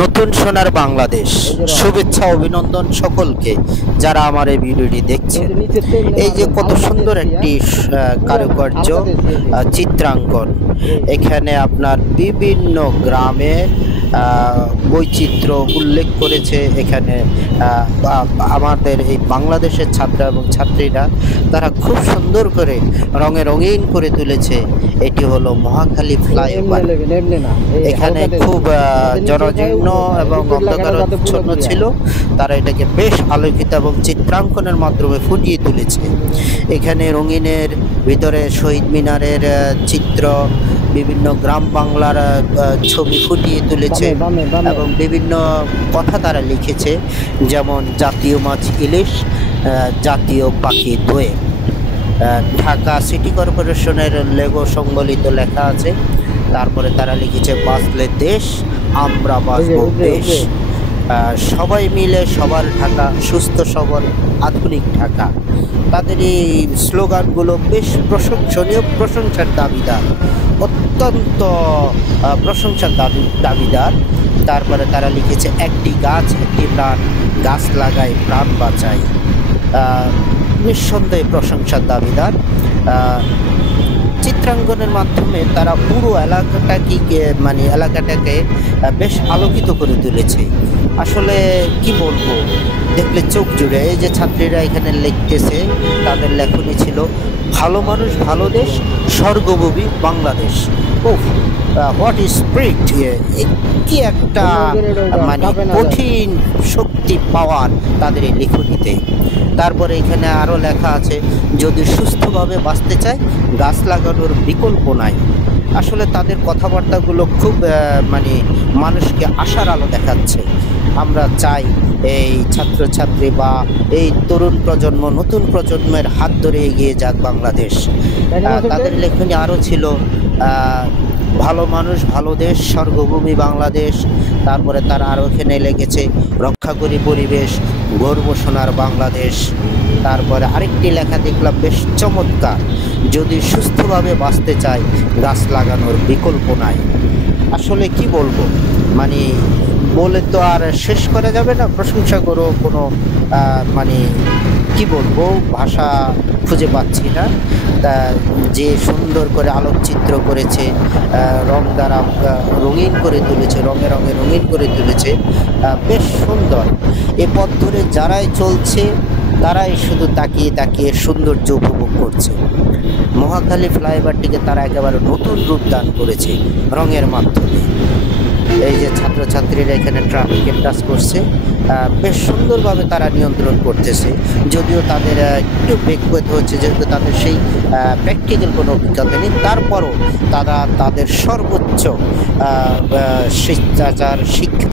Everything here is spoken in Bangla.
নতুন সোনার বাংলাদেশ, শুভেচ্ছা অভিনন্দন সকলকে যারা আমার এই ভিডিওটি দেখছেন। এই যে কত সুন্দর একটি কারুকার্য চিত্রাঙ্কন, এখানে আপনার বিভিন্ন গ্রামের বৈচিত্র্য উল্লেখ করেছে। এখানে আমাদের এই বাংলাদেশের ছাত্র এবং ছাত্রীরা তারা খুব সুন্দর করে রঙে রঙিন করে তুলেছে। এটি হলো মহাখালী ফ্লাইওভার। এখানে খুব জনজীর্ণ এবং অন্ধকারাচ্ছন্ন ছিল, তারা এটাকে বেশ আলোকিত এবং চিত্রাঙ্কনের মাধ্যমে ফুটিয়ে তুলেছে। এখানে রঙিনের ভিতরে শহীদ মিনারের চিত্র, বিভিন্ন গ্রাম বাংলার ছবি ফুটিয়ে তুলেছে এবং বিভিন্ন কথা তারা লিখেছে, যেমন জাতীয় মাছ ইলিশ, জাতীয় পাখি দোয়েল। ঢাকা সিটি কর্পোরেশনের লেগো সংবলিত লেখা আছে। তারপরে তারা লিখেছে বাঁচলে দেশ আমরা বাঁচব দেশ, সবাই মিলে সবার ঢাকা, সুস্থ সবল আধুনিক ঢাকা। তাদের এই স্লোগানগুলো বেশ প্রশংসনীয়, প্রশংসার দাবিদার, অত্যন্ত প্রশংসার দাবিদার। তারপরে তারা লিখেছে একটি গাছ একটি প্রাণ, গাছ লাগাই প্রাণ বাঁচাই, নিঃসন্দেহে প্রশংসার দাবিদার। চিত্রাঙ্কনের মাধ্যমে তারা পুরো এলাকাটাকে বেশ আলোকিত করে তুলেছে। আসলে কি বলবো, দেখলে চোখ জুড়ে। এই যে ছাত্রীরা এখানে লিখতেছে, তাদের লেখনী ছিল ভালো মানুষ ভালো দেশ, স্বর্গভূমি বাংলাদেশ। ওহ, হোয়াট ইজ স্পিরিট! কি একটা কঠিন শক্তি পাওয়ার তাদের এই লেখনীতে। তারপরে এখানে আরও লেখা আছে যদি সুস্থভাবে বাঁচতে চায় গাছ লাগানোর বিকল্প নাই। আসলে তাদের কথাবার্তাগুলো খুব মানুষকে আশার আলো দেখাচ্ছে। আমরা চাই এই ছাত্রছাত্রী বা এই তরুণ প্রজন্ম, নতুন প্রজন্মের হাত ধরে এগিয়ে যাক বাংলাদেশ। তাদের লেখনী আরও ছিল ভালো মানুষ ভালো দেশ, স্বর্গভূমি বাংলাদেশ। তারপরে তারা আরও এখানে লিখেছে রক্ষা করি পরিবেশ, গর্ব সোনার বাংলাদেশ। তারপরে আরেকটি লেখা দেখলাম বেশ চমৎকার, যদি সুস্থভাবে বাঁচতে চাই গাছ লাগানোর বিকল্প নাই। আসলে কি বলবো, বলে তো আর শেষ করা যাবে না। প্রশংসা করো কোনো কি বলবো, ভাষা খুঁজে পাচ্ছি না। যে সুন্দর করে আলোকচিত্র করেছে, রং দ্বারা রঙিন করে তুলেছে, রঙে রঙে রঙিন করে তুলেছে, বেশ সুন্দর। এ পথ ধরে যারাই চলছে তারাই শুধু তাকিয়ে তাকিয়ে সৌন্দর্য উপভোগ করছে। মহাখালী ফ্লাইওভারটিকে তারা একেবারে নতুন রূপ দান করেছে রঙের মাধ্যমে। এই যে ছাত্রছাত্রীরা এখানে ট্রাফিকের কাজ করছে, বেশ সুন্দরভাবে তারা নিয়ন্ত্রণ করতেছে। যদিও তাদের একটু বেগ পেতে হচ্ছে, যেহেতু তাদের সেই প্র্যাকটিক্যাল কোনো অভিজ্ঞতা নেই, তারপরও তারা তাদের সর্বোচ্চ শিষ্টাচার শিক্ষা